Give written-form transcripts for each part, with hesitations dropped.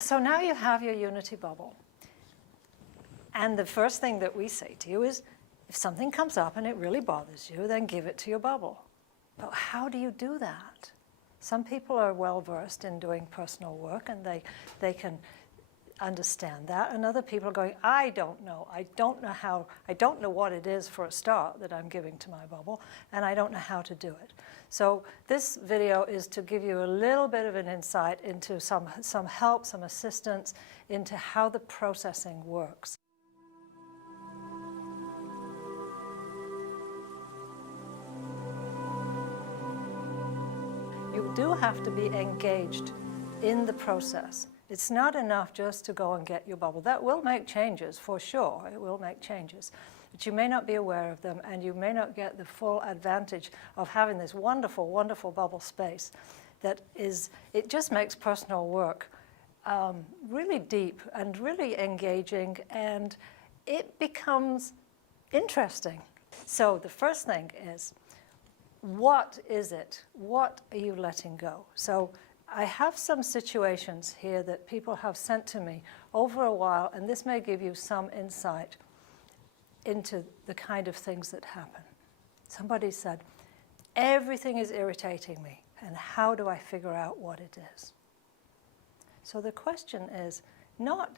So now you have your unity bubble. And the first thing that we say to you is, if something comes up and it really bothers you, then give it to your bubble. But how do you do that? Some people are well-versed in doing personal work, and they can understand that. And other people are going, I don't know. I don't know what it is for a start that I'm giving to my bubble, and I don't know how to do it. So this video is to give you a little bit of an insight into some help, some assistance into how the processing works. You do have to be engaged in the process. It's not enough just to go and get your bubble. That will make changes, for sure. It will make changes. But you may not be aware of them, and you may not get the full advantage of having this wonderful, wonderful bubble space that is, it just makes personal work really deep and really engaging, and it becomes interesting. So the first thing is, what is it? What are you letting go? So I have some situations here that people have sent to me over a while, and this may give you some insight into the kind of things that happen. Somebody said, everything is irritating me, and how do I figure out what it is? So the question is not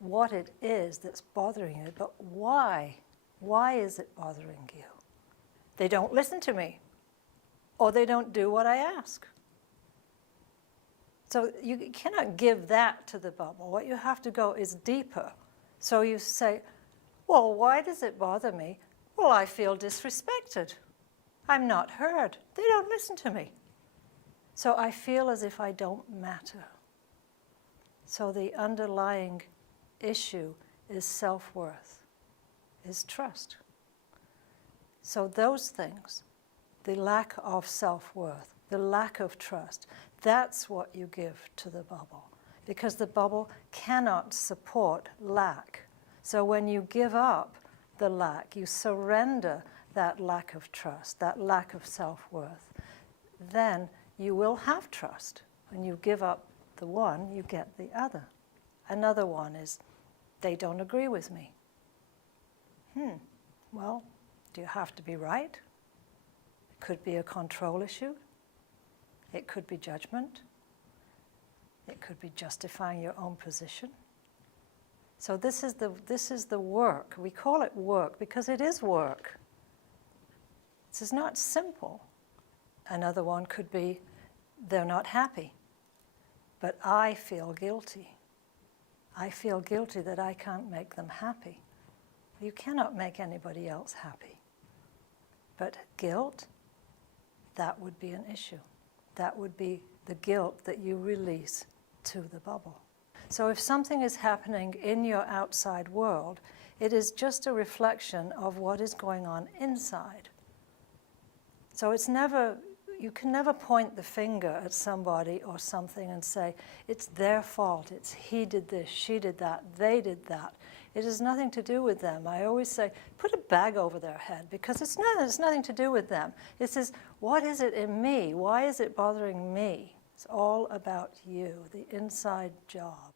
what it is that's bothering you, but why? Why is it bothering you? They don't listen to me, or they don't do what I ask. So you cannot give that to the bubble. What you have to go is deeper. So you say, well, why does it bother me? Well, I feel disrespected. I'm not heard. They don't listen to me. So I feel as if I don't matter. So the underlying issue is self-worth, is trust. So those things, the lack of self-worth, the lack of trust, that's what you give to the bubble, because the bubble cannot support lack. So when you give up the lack, you surrender that lack of trust, that lack of self-worth, then you will have trust. When you give up the one, you get the other. Another one is, they don't agree with me. Well, do you have to be right? It could be a control issue. It could be judgment. It could be justifying your own position. So this is the work. We call it work because it is work. This is not simple. Another one could be, they're not happy, but I feel guilty. I feel guilty that I can't make them happy. You cannot make anybody else happy. But guilt, that would be an issue. That would be the guilt that you release to the bubble. So if something is happening in your outside world, it is just a reflection of what is going on inside. So it's never, you can never point the finger at somebody or something and say, it's their fault, it's he did this, she did that, they did that. It has nothing to do with them. I always say, put a bag over their head, because it's nothing to do with them. This is, what is it in me? Why is it bothering me? It's all about you, the inside job.